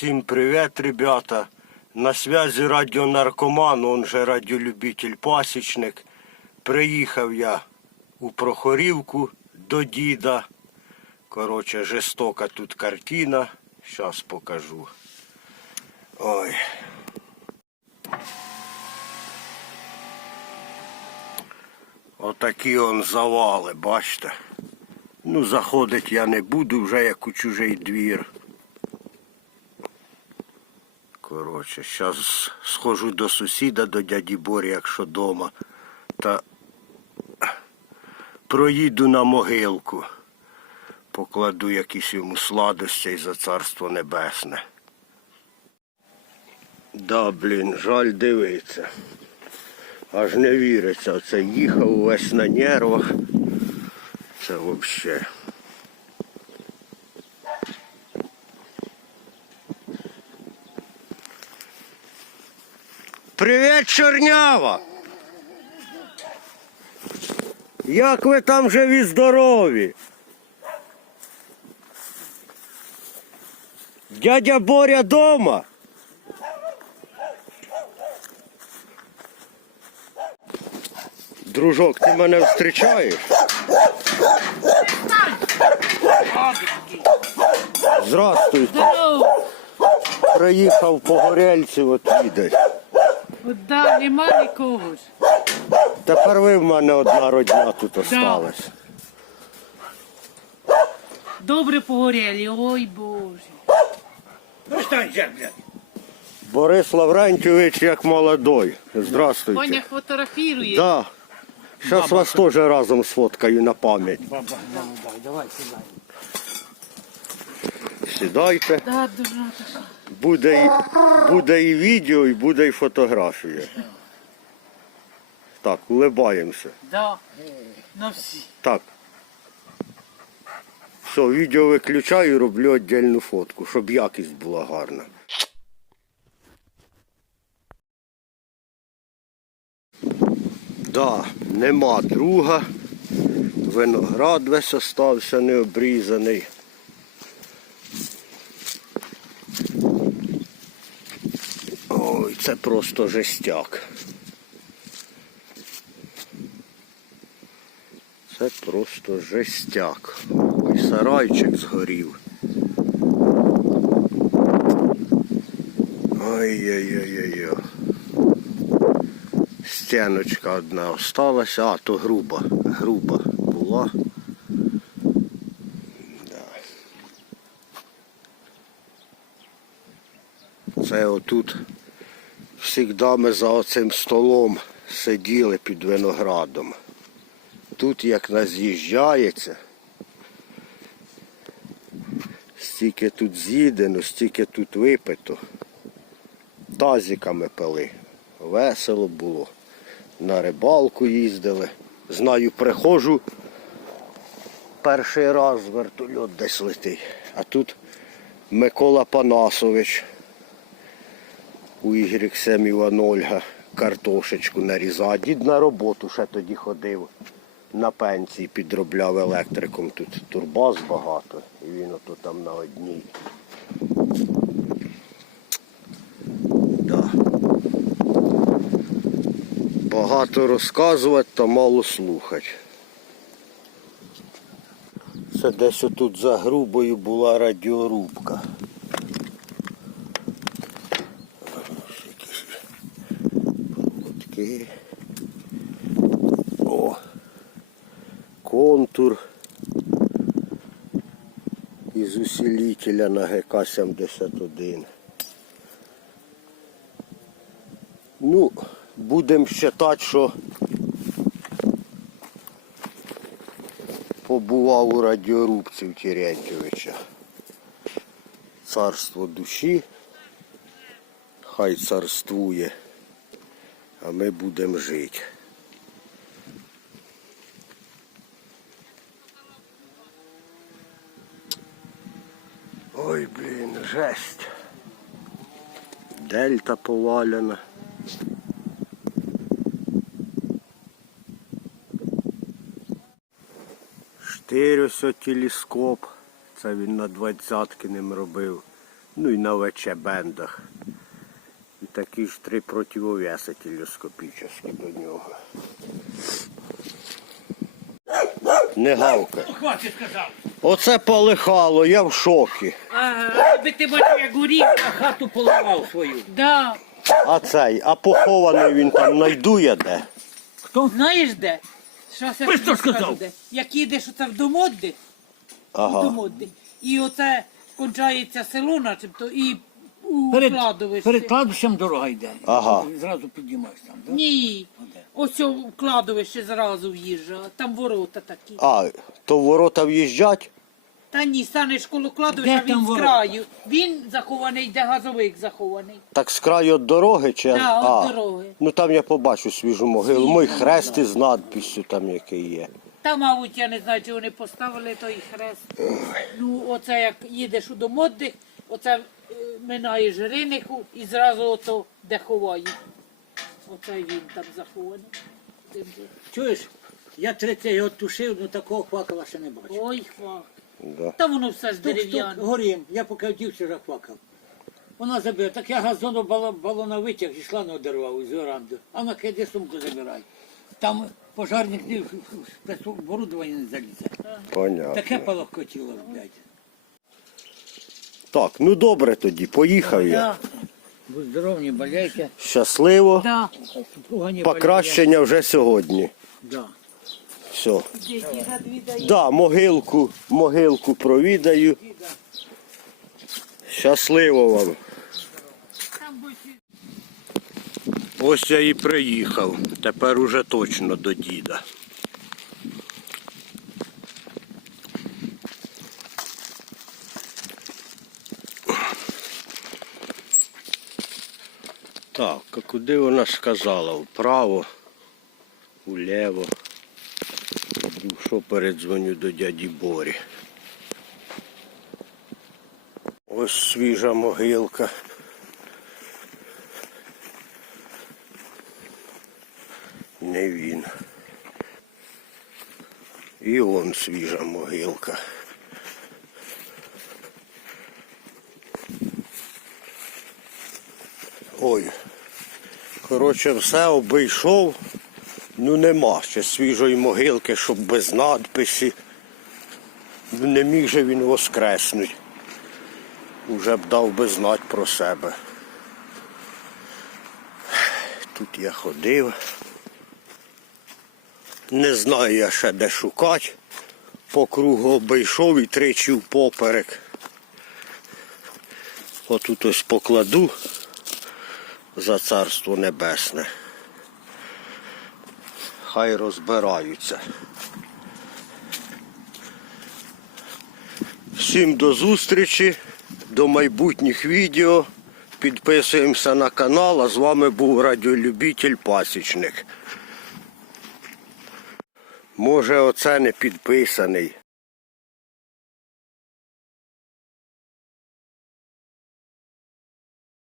Всім привіт, ребята. На связі радіонаркоман, он же радіолюбитель пасічник. Приїхав я у Прохорівку до діда. Коротше, жестока тут картина. Щас покажу. Ой. Отакі он завали, бачите. Ну, заходить я не буду вже як у чужий двір. Коротше, зараз схожу до сусіда, до дяді Борі, якщо дома, та проїду на могилку, покладу якісь йому сладостей за царство небесне. Да, блін, жаль дивиться. Аж не віриться. Оце їхав весь на нервах. Це взагалі. Привіт, чорнява! Як ви там живі здорові? Дядя Боря дома? Дружок, ти мене зустрічаєш? Здравствуйте. Приїхав по горельці от відать. Да, нема нікого ж. Тепер ви в мене одна родня тут осталась. Добре погорєлі, ой Боже. Ну станься, блядь. Борис Лаврентьович як молодой. Здравствуйте. Ваня фотографірує. Да. Зараз вас теж разом сфоткаю на пам'ять. Баба, дай, давай сідай. Сідайте. Да, дуже така. Буде і, буде і відео, і буде і фотографія. Так, улибаємося. Да. На всі. Так. Все, відео виключаю, роблю віддільну фотку, щоб якість була гарна. Да, нема друга. Виноград весь остався необрізаний. Ой, це просто жестяк. Це просто жестяк. Ой, сарайчик згорів. Ой-ой-ой-ой. Стіночка одна осталася, а то груба, груба була. Це отут завжди ми за оцим столом сиділи під виноградом. Тут як нас з'їжджається, стільки тут з'їдено, стільки тут випито. Тазиками пили. Весело було. На рибалку їздили. Знаю, приходжу. Перший раз вертольот десь летить. А тут Микола Панасович у Ігрік Семіван Ольга картошечку нарізав. Дід на роботу ще тоді ходив. На пенсії підробляв електриком. Тут турбаз багато. І він ото там на одній. Да. Багато розказувати та мало слухати. Це десь отут за грубою була радіорубка. Ось якісь проводки. О, контур із усилителя на ГК-71. Ну, будемо вважати, що побував у радіорубці у Терентьовича. Царство душі. Хай царствує, а ми будемо жити. Ой, блін, жесть. Дельта повалена. Штирь телескоп. Це він на двадцятки ним робив. Ну і на ВЧ-бендах. Такі ж три противовеси телескопічні до нього. Не. Хватить сказав. Оце полихало, я в шокі. Ага, аби ти бачив, як горів. А хату поламав свою. Да. А цей, а похований він там найдує де. Хто? Знаєш де? Що Ви що сказав? де? Як їдеш оце в Домодди, в Ага. Домодди, і оце кончається село, начебто, і у Перед, кладовищі. перед кладбищем дорога йде. Ага. І Зразу піднімаєш там. Да? Ні. Ось у кладовище зразу в'їжджа, там ворота такі. А, то ворота в'їжджать? Та ні, станеш коло кладовища, Де там він з ворота? краю. Він захований, де газовик захований. Так з краю від дороги чи? Да, а, від дороги. Ну там я побачу свіжу могилу. Мой хрест із надписю там який є. Та, мабуть, я не знаю, чи вони поставили той хрест. Ну, оце як їдеш у домоддих, оце минаєш Риниху і зразу ото де ховають. Оце він там захований. Тим же. Чуєш? Я 30 його тушив, ну такого хвакала ще не бачив. Ой, хвак. Да. Та воно все ж дерев'яне. горім. Я поки вдівся, вже хвакав. Вона забила. Так я газону балон, балона витяг і шланг одервав із веранди. А вона киде сумку забирай. Там пожарник не оборудовання не залізе. Понятно. Таке полохкотіло, блядь. Так, ну добре тоді, поїхав я. Будь здоров, не болейте. Щасливо. да. Супруга не Покращення вже сьогодні. Да. Все. Да, могилку, могилку провідаю. Щасливо вам. Ось я і приїхав. Тепер уже точно до діда. Так, а куди вона сказала? Вправо, уліво. Ну, Що передзвоню до дяді Борі. Ось свіжа могилка. Не він. І он свіжа могилка. Ой. Коротше, все обійшов. Ну нема ще свіжої могилки, щоб без надписі. Ну, Не міг же він воскреснуть. Уже б дав би знати про себе. Тут я ходив. Не знаю я ще де шукати. По кругу обійшов і тричі впоперек. Отут ось покладу за царство небесне. Хай розбираються. Всім до зустрічі, до майбутніх відео. Підписуємося на канал, а з вами був радіолюбитель Пасічник. Може оце не підписаний.